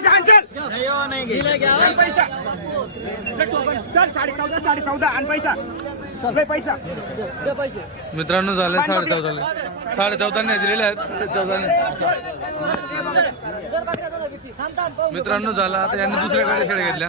पैसा आण चल आण पैसा. चल साडे चौदा साडे चौदा आण पैसा. पैसा. मित्रांनो झाले साडे चौदाला साडे चौदाने दिलेले आहेत साडे चौदाने मित्रांनो झाला आता यांनी दुसऱ्याकडे खेळ घेतल्या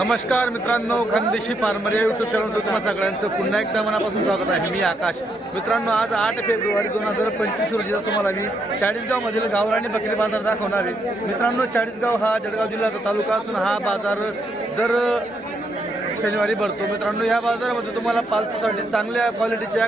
नमस्कार मित्रांनो खानदेशी फार्मर या युट्यूब चॅनलवर तुम्हाला सगळ्यांचं पुन्हा एकदा मनापासून स्वागत आहे. मी आकाश. मित्रांनो आज आठ फेब्रुवारी दोन हजार पंचवीस रोजीला तुम्हाला मी चाळीसगावमधील गावराणी बकरी बाजार दाखवणार आहे. मित्रांनो चाळीसगाव हा जळगाव जिल्ह्याचा तालुका असून हा बाजार दर शनिवारी भरतो. मित्रांनो या बाजारामध्ये तुम्हाला पालतूसाठी चांगल्या क्वालिटीच्या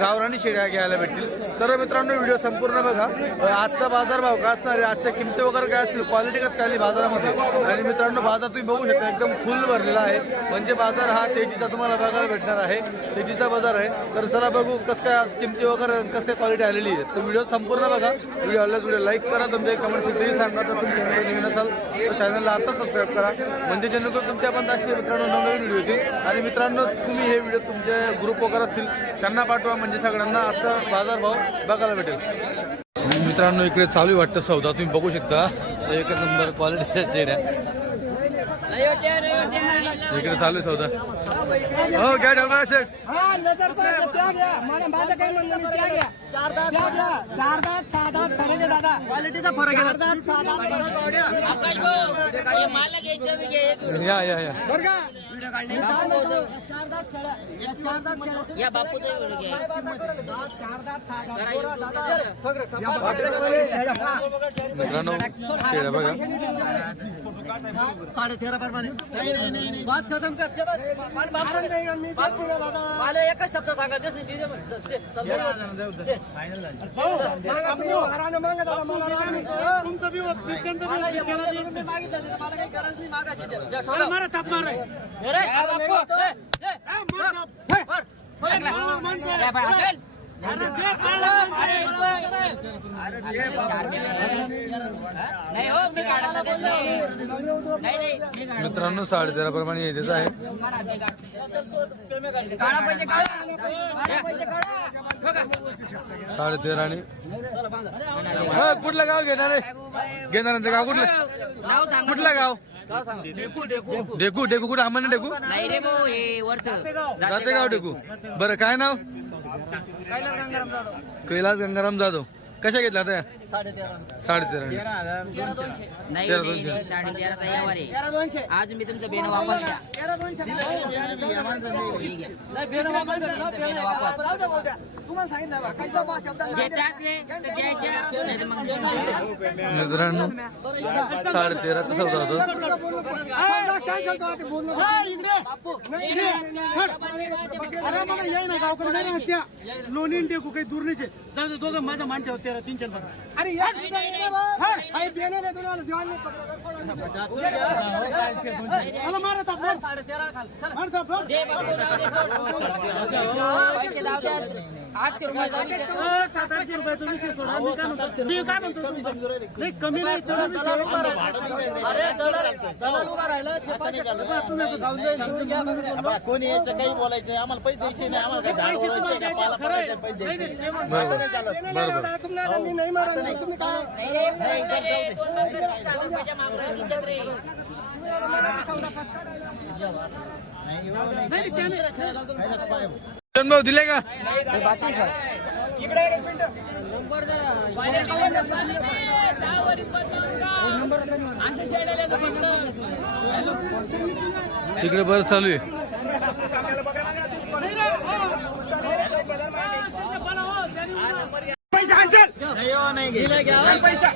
गावरानी शेळ्या घ्यायला भेटतील. तर मित्रांनो व्हिडिओ संपूर्ण बघा. आजचा बाजार भाव काय असणार आहे? आजच्या किमती वगैरे काय असतील? क्वालिटी कसं काय आली बाजारामध्ये? आणि मित्रांनो बाजार तुम्ही बघू शकता एकदम फुल भरलेला आहे. म्हणजे बाजार हा तेजीचा तुम्हाला बघायला भेटणार आहे. तेजीचा बाजार आहे. तर चला बघू कसं काय किमती वगैरे कसं काय क्वालिटी आलेली आहे. तर व्हिडिओ संपूर्ण बघा. व्हिडिओ आल्यास व्हिडिओ लाईक करा. तुमच्या कमेंट तरी सांगा. तर तुम्ही चॅनल नवीन असाल तर चॅनलला आता सबस्क्राईब करा. म्हणजे जेणेकरून तुमच्या पण असे मित्रांनो नवीन व्हिडिओ होती. आणि मित्रांनो तुम्ही हे व्हिडिओ तुमचे ग्रुप वगैरे असतील त्यांना पाठवा म्हणजे सगळ्यांना आजचा बाजारभाव बघायला भेटेल. मित्रांनो इकडे चालू आहे वाटतं सौदा. तुम्ही बघू शकता. एक नंबर क्वालिटीच्या चेड्या इकडे चालू आहे सौदा. हो काय चालू आहे सेठ हा नजर पर त्या घ्या मला माझं काही म्हणणं नाही त्या घ्या चार दात त्या घ्या चार दात सहा दात फरक आहे. दादा क्वालिटीचा फरक आहे. चार दात सहा दात फरक आवड्या हे या या या. बरं का? चार दात- शेळ्या. या चार दात शेळ्या तुम्ही या घे चार दात सहा दात शेळ्या. मित्रांनो शेड्या बघा. साडे तेरा प्रमाणे बात खतम कर मला एकच शब्द सांगा तुमचं बी होत नाही, त्यांचं बी. मला काही गरज नाही मागायची. हा, मारा, मित्रांनो साडे तेरा प्रमाणे येत आहे. साडे तेरा आणि कुठलं गाव घेणार आहे? घेणार ते गाव कुठलं? कुठलं गाव? डेकू डेकू कुठं? आम्हाला डेकू? नाही रे भाऊ हे वरच. जाते गाव डेकू. बरं काय नाव? कैलास गंगाराम जाधव. कशा घेतल्या त्या? साडे तेरा नाही तेरा नाही, दोनशे. नाही यावर आहे. आज मी तुमचं बेन वापस द्या घेते असले तर द्यायचे नाही. तर मग मित्रांनो साडे तेराचा सौदा होतो. लोणी टेकू काही दूर नाही दोघं माझा मान ठेव तेरा तीनशे अरे या मला मारा थाप, मार थाप, मार. दे बापू जाऊ दे सोड. आठशे रुपये सात आठशे रुपयाचा विषय सोडा मी काय म्हणतो मी काय म्हणतो नाही कमी नाही तर मी. कोणी यायचं काही बोलायचं आम्हाला पैसे द्यायचे नाही आम्हाला काही. पडायचे पैसे द्यायचे नाही, बरोबर. तुम्हाला मी नाही मारणार, तुम्ही काय नाही भाऊ दिले का? तिकडे बरं चालू आहे. पैसा चल हो, पैसा.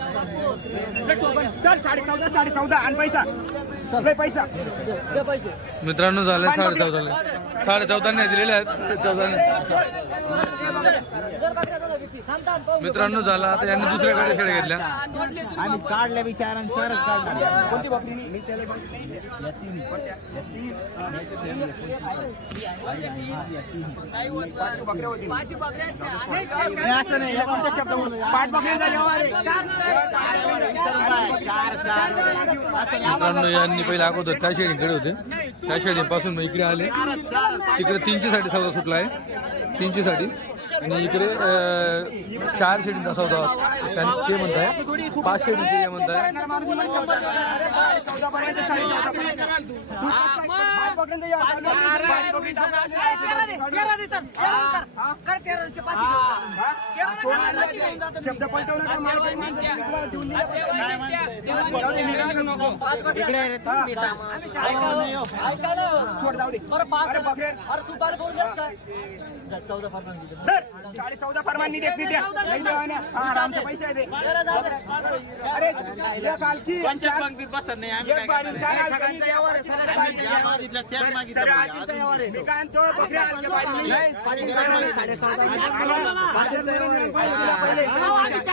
चल साडे चौदा साडे चौदा आण पैसा. मित्रांनो झाले साडे चौदाला साडे चौदाने दिलेले आहेत. साडे चौदाने मित्रांनो झाला. आता यांनी दुसऱ्याकडे खेळ घेतल्या. आम्ही काढल्या सरच काढला कोणती असं नाही शब्द नाही. मित्रांनो यांनी पहिले अगोदर त्या शेडीकडे होते. त्या शेडीपासून मग इकडे आले. तिकडे तीनशे साठी सौदा सुटला आहे. तीनशे साठी आणि इकडे चार शेडींचा सौदा होता. ते म्हणताय पाच शेडीचे म्हणताय शब्द पलटवू नका मला काही माणसं तुम्हाला देऊन दिलं. सोड चौदा फरमांनी दे पी द्या नाही. हा, आमचे पैसे आहे आलकी, पंचायत पंक्तीत बसत नाही आम्ही एक काय बारी, चार आलकी, करणार? द्या. ज्या मागितल्या त्याच मागितल्या सरळ पाहिजे. आलकीचा अजून व्यवहार आहे. मी काय आणतो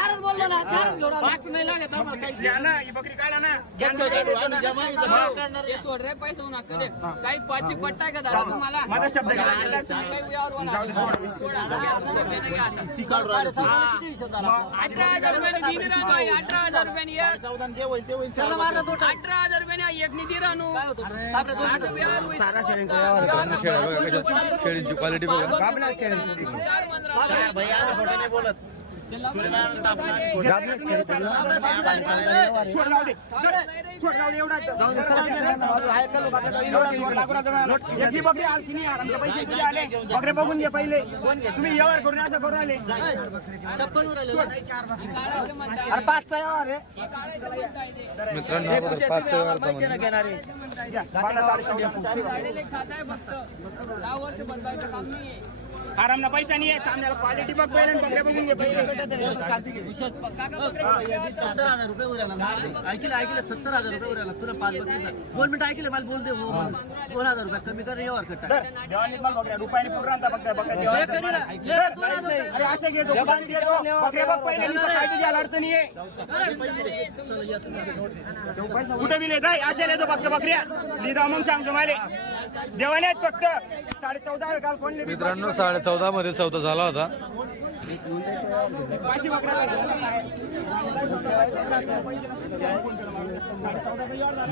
पाच नाही लागत आम्हाला काही घ्या ना, ही बकरी काढा ना. आम्ही त्याच काढणार. ते सोड रे पैसे होऊन लागते काही पाचशे पट्टा आहे का दादा तुम्हाला? माझा शब्द घ्या. काही यावर होणार. सोडा, घ्या, दुसरं काही नाही घ्या. ती काढू राहिली. अठरा हजार रुपयाने अठरा हजार रुपयाने एक. चौदा जे होईल ते होईल चार अठरा हजार रुपयाने एक निधी राहू असं व्यवहार होईल. मित्रांनो शेळ्या बघा. कशा शेळींची. क्वालिटी बघा चार मंदिरं आम्ही खोटं नाही बोलत. बकरे बघून घे पहिले तुम्ही व्यवहार करून असं करून आले अरे पाचचा व्यवहार आहे मित्रांनो पाचशे आहे आरामना पैसा नाही आहे सामन्याला क्वालिटी बघ पहिले आणि बकरे बघून घे पहिले सत्तर हजार रुपये उरायला ऐकलं ऐकलं सत्तर हजार रुपये उरायला पुन्हा पाच बकरीचा दोन मिनिटं ऐकले मला बोल दे हो. दोन हजार रुपये कमी कर व्यवहार करता तर, देवानी मला बकऱ्या रुपयाने पूर्ण आणता बकऱ्या बकऱ्या. अरे असे घे बकऱ्या बघ पहिले नुसतं काय तुझ्या अडचणी आहे कुठे बी ले जाय असे लेतो फक्त बकऱ्या. लिहिदा मग सांगतो मला. देवाने आहेत फक्त. साडे चौदा काल कोण? मित्रांनो साडे चौदा मध्ये सौदा झाला होता.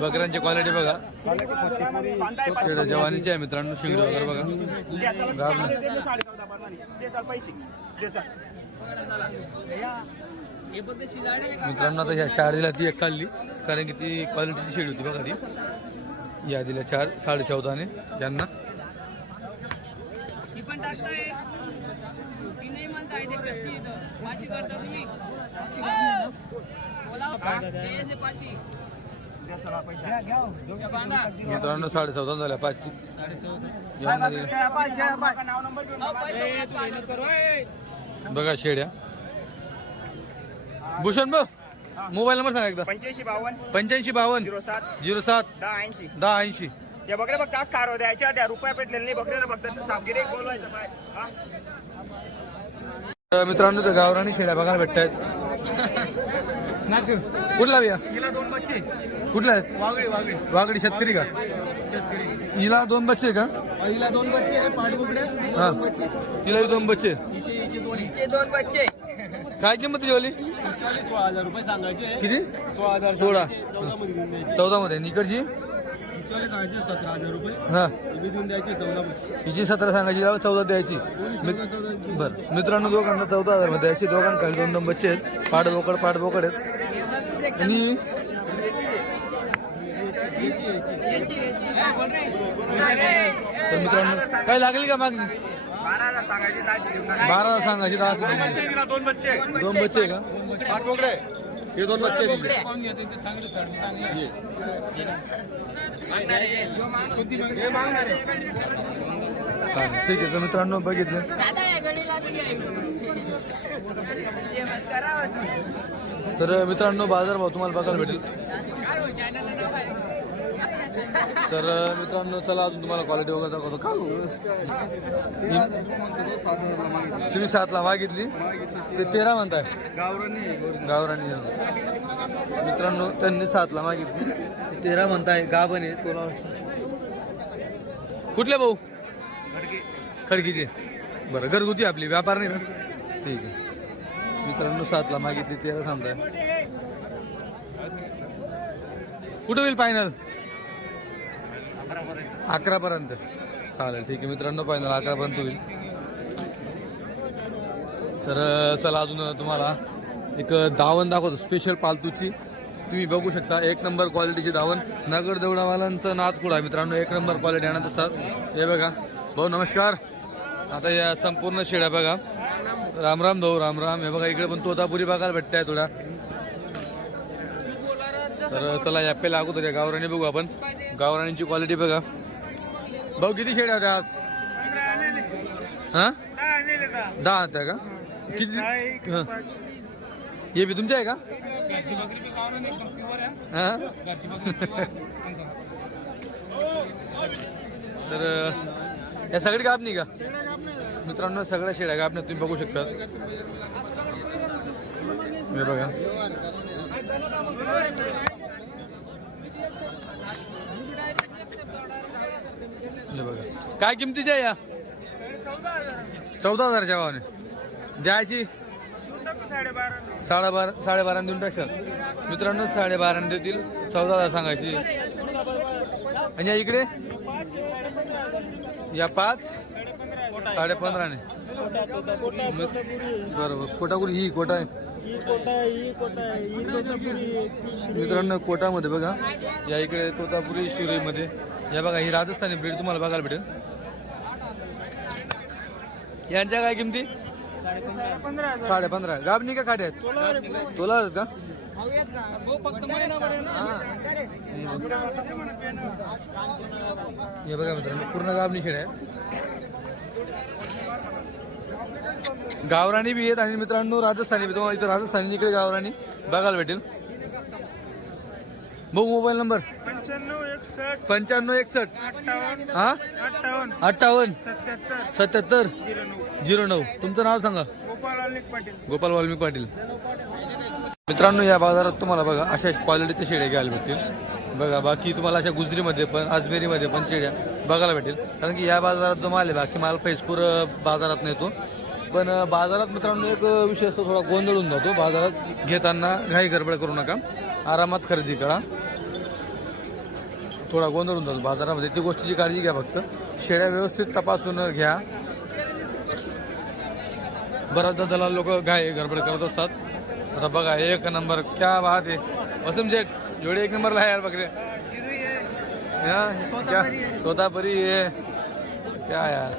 बकऱ्यांची क्वालिटी बघा. शेड जवानीची आहे मित्रांनो शिंगडी वगैरे बघा. चौदा पैसे. मित्रांनो आता ह्या चारीला ती एक काढली. कारण की ती क्वालिटीची शेड होती बघा ती. या दिल्या चार साडे चौदाने यांना. मित्रांनो साडे चौदा झाल्या पाचशे. बघा शेड्या भूषण भाऊ मोबाईल नंबर सांगा एकदा. पंच्याऐंशी बावन्न. पंच्याऐंशी बावन्न. झिरो सात. झिरो सात. दहा ऐंशी. दहा ऐंशी. या बकऱ्या फक्त आज खारो द्यायच्या त्या रुपया पेटलेले नाही बकऱ्याला फक्त सावगिरी एक बोलवायचं. पाय हा? तर मित्रांनो ते गावरानी शेड्या बघायला भेटतायत. कुठला बिया? हिला दोन बच्चे. कुठला आहेत? वागळी वागळी वागडी शेतकरी का? शेतकरी. हिला दोन बच्चे का? हिला दोन बच्चे पाठबुकडे हा. तिला दोन बच्चे. हिचे हिचे दोन हिचे दोन बच्चे. काय किंमत वाली चाळीस सोळा हजार रुपये सांगायचे. किती? सोळा हजार सोळा. चौदा मध्ये देऊन द्यायचे. चौदा मध्ये निकडची सांगायचे सतरा हजार रुपये. हा. बी देऊन द्यायचे चौदा मध्ये. हिची सतरा सांगायची चौदा द्यायची. बरं. मित्रांनो दोघांना चौदा हजारमध्ये द्यायची. दोघांखाली दोन दोन बच्चे आहेत. पाड बोकड पाड बोकड आहेत. आणि याची याची. सांगे. तर मित्रांनो काय लागली का मागणी? बारा हजार सांगायचे दहा दोन बच्चे दोन बच्चे का? आठ बोकडे हे दोन बच्चे. ठीक आहे. तर मित्रांनो बघितलं. तर मित्रांनो बाजारभाव तुम्हाला बघायला भेटेल काय हो, चॅनलला नाव काय तर मित्रांनो चला अजून तुम्हाला क्वालिटी वगैरे दाखवतो. का? तुम्ही सातला मागितली. ते तेरा म्हणताय. गावरानी. मित्रांनो त्यांनी सातला मागितली. ते तेरा म्हणताय गाभण आहे कोणावर कुठले भाऊ? खडकीचे. बरं घरगुती आपली व्यापार नाही ठीक आहे. मित्रांनो सातला मागितली तेरा सांगताय. कुठं होईल फायनल अकरा पर्यंत चालेल ठीक आहे. मित्रांनो फायनल अकरा पर्यंत होईल. तर चला अजून तुम्हाला एक दावण दाखवतो. स्पेशल पालतूची. तुम्ही बघू शकता एक नंबर क्वालिटीची दावण नगर देवडावाल्यांचं नाद कुडा आहे? मित्रांनो एक नंबर क्वालिटी आणत असतात हे बघा. भाऊ नमस्कार. आता या संपूर्ण शेड्या बघा. राम राम भाऊ राम राम. हे बघा इकडे पण तोतापुरी बघायला भेटताय थोडा. तर चला या पहिला अगोदर या गावराने बघू आपण. गावराणीची क्वालिटी बघा. भाऊ किती शेळ्या होत्या आज? हा? दहा होत्या का? किती? हां. हे बी तुमच्या आहे का? तर या सगळी गाबणी का? मित्रांनो सगळ्या शेळ्या गाबण्या तुम्ही बघू शकता. हे बघा. आपले बघा. काय किमतीच्या या? चौदा हजारच्या भावाने. द्यायची? साडेबारा साडेबारा देऊन टाकशाल. मित्रांनो साडेबारा देतील. चौदा हजार सांगायची. आणि या इकडे? या पाच? साडेपंधराने. बरोबर. कोटापुरी ही कोटा आहे. मित्रांनो कोटामध्ये बघा. या इकडे कोतापुरी शिरेमध्ये या बघा ही राजस्थानी ब्रीड तुम्हाला बघायला भेटेल. यांच्या काय किमती? साडे पंधरा गाबणी का खाड्या आहेत? तुला आहेत का? हे बघा मित्रांनो पूर्ण गाबणी शेड आहे गावराणी बी आहेत आणि मित्रांनो राजस्थानी बी. तुम्हाला इथं राजस्थानी इकडे गावराणी बघायला भेटेल. भाऊ मोबाईल नंबर. पंच्याण्णव एकसष्ट. पंच्याण्णव एकसष्ट अठ्ठावन्न हा? अठ्ठावन्न. अठ्ठावन्न सत्याहत्तर. सत्याहत्तर झिरो नऊ. झिरो नऊ तुमचं नाव सांगा. गोपाल अनिक पाटील गोपाल वाल्मिक पाटील. मित्रांनो या बाजारात तुम्हाला बघा अशा क्वालिटीचे शेड्या घ्यायला भेटतील. बघा बाकी तुम्हाला अशा गुजरीमध्ये पण अजमेरीमध्ये पण शेड्या बघायला भेटेल कारण की या बाजारात जो माल आहे बाकी माल फैजपूर बाजारात नेतो पण बाजारात मित्रांनो एक विषय असतो थोडा गोंधळ होऊन जातो. बाजारात घेताना घाई गडबड करू नका. आरामात खरेदी करा. थोडा गोंधळ होऊन जातो बाजारामध्ये. ती गोष्टीची काळजी घ्या फक्त. शेळ्या व्यवस्थित तपासून घ्या. बऱ्याचदा दलाल लोक घाई गडबड करत असतात. आता बघा एक नंबर क्या बात आहे. वसम शेठ जोडी एक नंबरला आहे यार बकरे. क्या तोतापरी है क्या यार.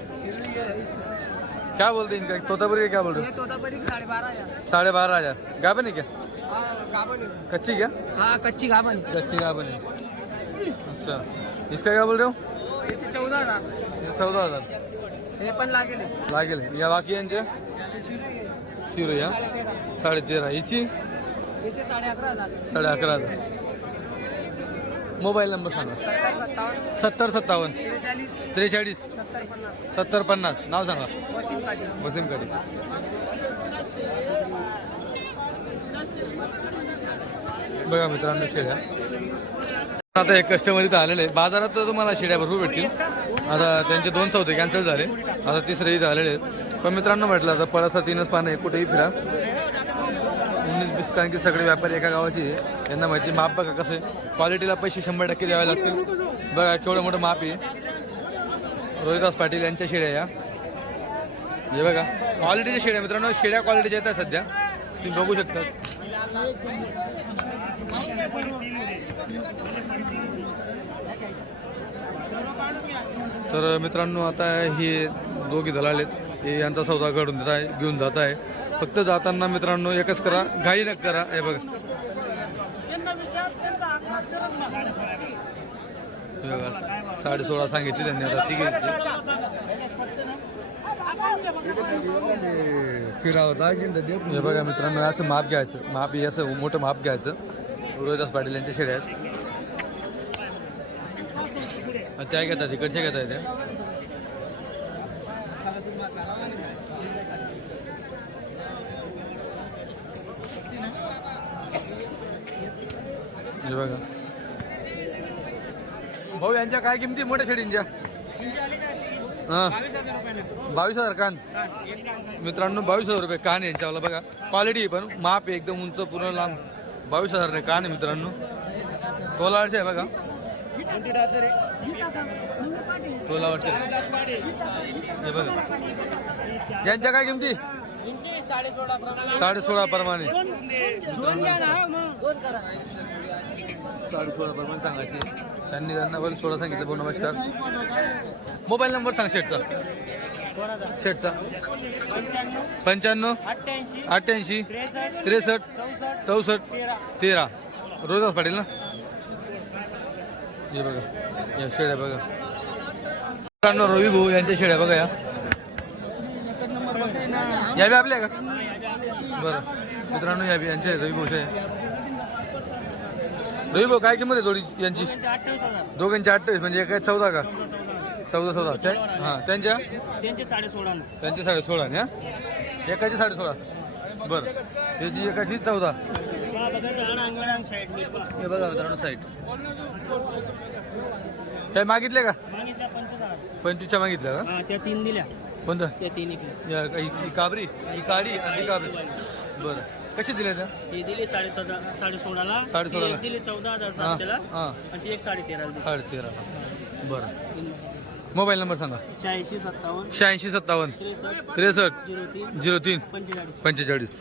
क्या बोलते इनका? तोतापरी क्या बोल रहे हो तोतापुरी साढ़े बारह हजार. साढ़े बारह हजार गाबन है क्या गाबन कच्ची क्या? हाँ कच्ची गाबन कच्ची गाबन है अच्छा. इसका क्या बोल रहे हो? याचे चौदा हजार. चौदा हजार. हे पण लागेल. लागेल. या बाकी यांचे? शिरो या? साडे तेरा हिची याचे साडे अकरा हजार. साडे अकरा हजार. मोबाईल नंबर सांगा. सत्तर सत्तावन्न. सत्तर सत्तावन्न. त्रेचाळीस. त्रेचाळीस. सत्तर पन्नास. सत्तर पन्नास. नाव सांगा. वसीम पाटील वसीमकडे बघा मित्रांनो शेळ्या. आता एक कस्टमर इथं आलेले आहे. बाजारात तर तुम्हाला शिड्या भरपूर भेटतील. आता त्यांचे दोन चौथे कॅन्सल झाले. आता तिसरे इथं आलेले आहेत. पण मित्रांनो म्हटलं आता पळाचा तीनच पानं आहे कुठेही फिरा. उन्नीस बीस कारण की सगळे व्यापारी एका गावाची यांना माहिती माप बघा कसं आहे. क्वालिटीला पैसे शंभर टक्के द्यावे लागतील. बघा केवढं मोठं माप आहे. रोहिदास पाटील यांच्या शेड्या या. हे बघा क्वालिटीच्या शेड्या. मित्रांनो शेड्या क्वालिटीच्या आहेत सध्या. तुम्ही बघू शकता. तर मित्रांनो आता हे दोघे दलाल आहेत. हे यांचा सौदा घडून देत आहे घेऊन जात आहे. फक्त जाताना मित्रांनो एकच करा घाई न करा. हे बघा. साडे सोळा सांगितली त्यांनी आता. ती हे बघा मित्रांनो असं माप घ्यायचं. माप हे असं मोठं माप घ्यायचं. रोहिदास पाटील यांच्या शेड्या आहेत. त्या घेतात इकडच्या घेतात त्या. बघा. भाऊ यांच्या काय किमती? मोठ्या शेडींच्या. हा. बावीस हजार कान. मित्रांनो बावीस हजार रुपये कान आहे यांच्यावाला. बघा क्वालिटी पण माप एकदम उंच पूर्ण लांब. बावीस हजार नाही कान मित्रांनो. कोलाडचे आहे बघा. तोलावरचे हे बघा. यांच्या काय किमती? साडे सोळा प्रमाणे. साडे सोळा प्रमाणे सांगायचे. त्यांनी त्यांना पण सोळा सांगितलं. भाऊ नमस्कार. मोबाईल नंबर सांग शेटचा शेटचा पंच्याण्णव. अठ्ठ्याऐंशी. अठ्ठ्याऐंशी त्रेसष्ट. चौसष्ट. तेरा. तेरा रोजच पाटील ना? हे बघा या शेळ्या बघा. मित्रांनो रवी भाऊ यांच्या शेळ्या बघा या. या बी आपल्या का? बरं. मित्रांनो या बी यांच्या रवी भाऊ रवी भाऊ काय किंमत आहे जोडी यांची? दोघांची अठ्ठावीस म्हणजे एका चौदा का? चौदा चौदा. त्या हां त्यांच्या? त्यांचे साडे सोळा त्यांची साडे सोळा ना एकाची साडे सोळा बरं. त्याची एकाची चौदा. हे बघा मित्रांनो साईट काय मागितले का? पंचवीसच्या मागितल्या का? त्या तीन दिल्या. कोणतं? त्या तीन या ही ही काबरी? ही काडी आणि ही काबरी. बरं. कशी दिल्या त्या? ही दिली साडे सदा साडे सोळाला साडे सोळाला. ती एक दिली चौदा हजार हां सातशेला. हां. आणि ती एक साडे तेराला दिली. साडे तेरा बरं मोबाईल नंबर सांगा. शहाऐंशी सत्तावन्न. शहाऐंशी सत्तावन्न. त्रेसष्ट. त्रेसष्ट. झिरो तीन. झिरो तीन. पंचेचाळीस. पंचेचाळीस.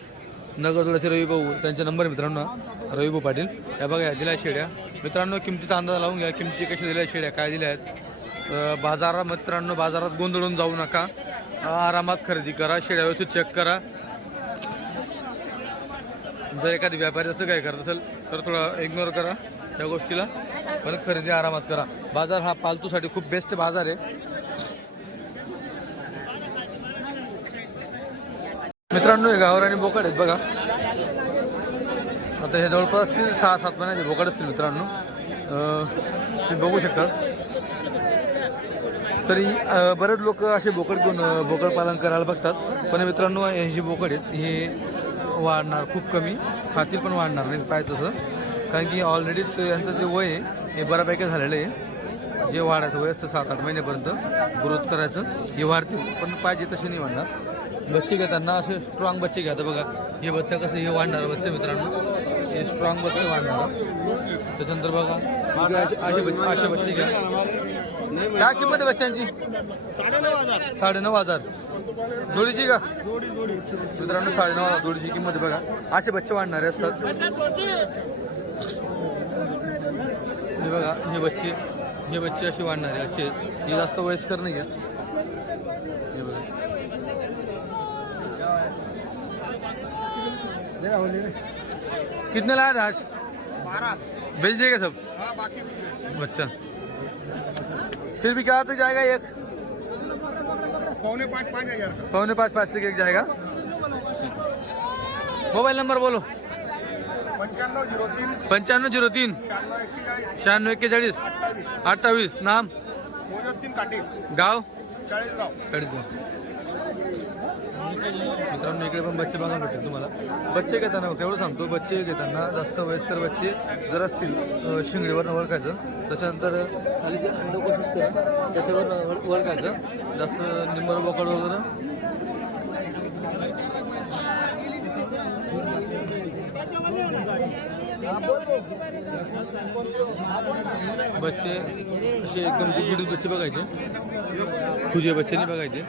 नगरदोडाचे रविभाऊ त्यांचा नंबर मित्रांनो. रविभाऊ पाटील. या बघा या दिल्या शेड्या. मित्रांनो किमतीचा अंदाज लावून घ्या. किमती कशा दिल्या शेड्या? काय दिल्या आहेत? बाजारात मित्रांनो बाजारात गोंधळून जाऊ नका. आरामात खरेदी करा. शेड्या व्यवस्थित चेक करा. जर एखादी व्यापारी असं काय करत असेल तर थोडं इग्नोर करा त्या गोष्टीला. पण खरेदी आरामात करा. बाजार हा पालतूसाठी खूप बेस्ट बाजार आहे. मित्रांनो हे गावरानी बोकड आहेत बघा. आता हे जवळपास असतील सहा सात महिन्याचे बोकड असतील मित्रांनो. ते बघू शकता. तरी बरेच लोक असे बोकड घेऊन बोकड पालन करायला बघतात. पण मित्रांनो हे जे बोकड आहेत हे वाढणार खूप कमी. खातील पण वाढणार नाही पाहिजे तसं. कारण की ऑलरेडीच यांचं जे वय आहे हे बऱ्यापैकी झालेलं आहे. जे वाढायचं वय असतं सात आठ महिन्यापर्यंत ग्रोथ करायचं हे वाढतील. पण पाहिजे तसे नाही वाढणार. बच्चे घेताना असे स्ट्रॉंग बच्चे घ्या बघा. हे बच्चा कसं हे वाढणार बच्चे मित्रांनो. हे स्ट्रॉंग बच्चे वाढणार. त्याच्यानंतर बघा असे बच्चे असे बच्चे घ्या. काय किंमत आहे बच्चांची साडेनऊ हजार. साडेनऊ हजार जोडीची का? मित्रांनो साडेनऊ हजार जोडीची किंमत बघा. असे बच्चे वाढणारे असतात. हे बघा हे बच्चे हे बच्चे असे वाढणारे असे. आहेत. हे जास्त वयस्कर नाही घ्या हे बघा. कितने लाया था आज? बारा बेच देगा सब? हाँ बाकी अच्छा। फिर भी क्या तो जाएगा एक? पौने पाँच पाँच हज़ार। पौने पाँच पाँच तक एक जाएगा। मोबाइल नंबर बोलो। पंचानवे ज़ीरो तीन। पंचानवे ज़ीरो तीन। छियानवे अठ्ठावीस। अठ्ठावीस। नाम? गाँव काटे। गाव? चाळीसगाव कडीचं मित्रांनो इकडे पण बच्चे बघायला भेटेल तुम्हाला. बच्चे घेताना तेवढं सांगतो बच्चे घेताना जास्त वयस्कर बच्चे जर असतील शिंगडीवर ओळखायचं त्याच्यानंतर खाली जे अंडकोश असतं ना त्याच्यावर ओळखायचं. जास्त निंबर बोकड वगैरे. बच्चे असे एकदम गुडगुडीत बच्चे बघायचे. तुझे बच्चे नाही बघायचे.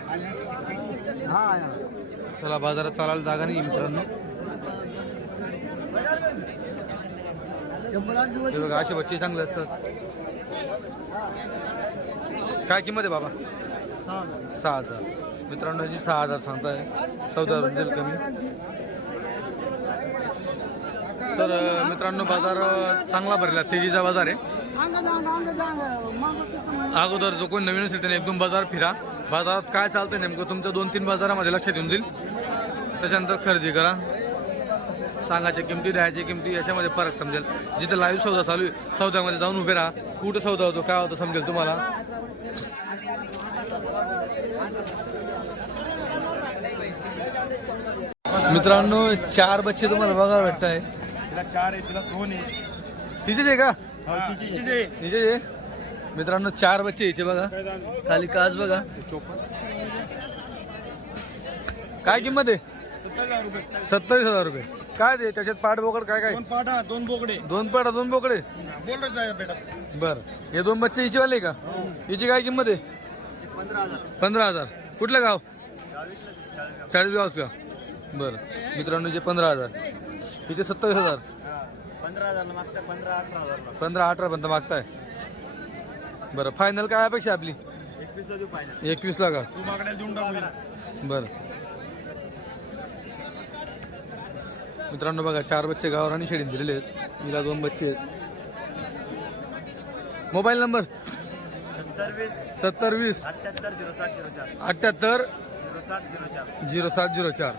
चला बाजारात चालायला जागा नाही मित्रांनो. बघा असे बच्चे चांगले असतात. काय किंमत आहे बाबा? सहा हजार. मित्रांनो याची सहा हजार सांगताय. चौदा हजार देईल कमी. तर मित्रांनो बाजार चांगला भरला. तेजीचा बाजार आहे. अगोदर जो कोण नवीन असेल त्याने एकदम बाजार फिरा. बाजारात काय चालतंय नेमकं? तुमच्या दोन तीन बाजारामध्ये लक्षात येऊन जाईल त्याच्यानंतर खरेदी करा. सांगायच्या किमती द्यायच्या किमती याच्यामध्ये फरक समजेल. जिथे लाईव्ह सौदा चालू आहे सौद्यामध्ये जाऊन उभे राहा. कुठं सौदा होतो काय होतं समजेल तुम्हाला. मित्रांनो चार बच्चे तुम्हाला बघायला भेटत आहे तिला चार आहे तिला दोन आहे? तिचेच आहे का? हा, तिचीच आहे. तिचेच आहे? मित्रांनो चार बच्चे यायचे बघा. खाली काच बघा. काय किंमत आहे? सत्तावीस हजार रुपये. काय ते त्याच्यात पाठ बोकड काय काय? दोन पाटा दोन बोकडे. दोन पाटा दोन बोकडे? बर. हे दोन बच्चे हिचे वाले का? हिची काय किंमत आहे? पंधरा हजार. कुठलं गाव? चाळीस गावच का? बरं. मित्रांनो जे पंधरा हजार. इथे सत्तावीस हजार. पंधरा हजार मागता पंधरा अठरा हजार पंधरा अठरा पर्यंत मागताय. बरं फायनल काय अपेक्षा आपली? एकवीसला देऊ पाहिजे एकवीसला का? तू मागण्या देऊन टाकू बरं. मित्रांनो बघा चार बच्चे गावावर आणि शेळीन दिलेले आहेत. हिला दोन बच्चे आहेत. Mobile number? सत्तर वीस. सत्तर वीस. अठ्याहत्तर झिरो सात झिरो चार. अठ्ठ्याहत्तर झिरो सात झिरो चार. झिरो सात झिरो चार.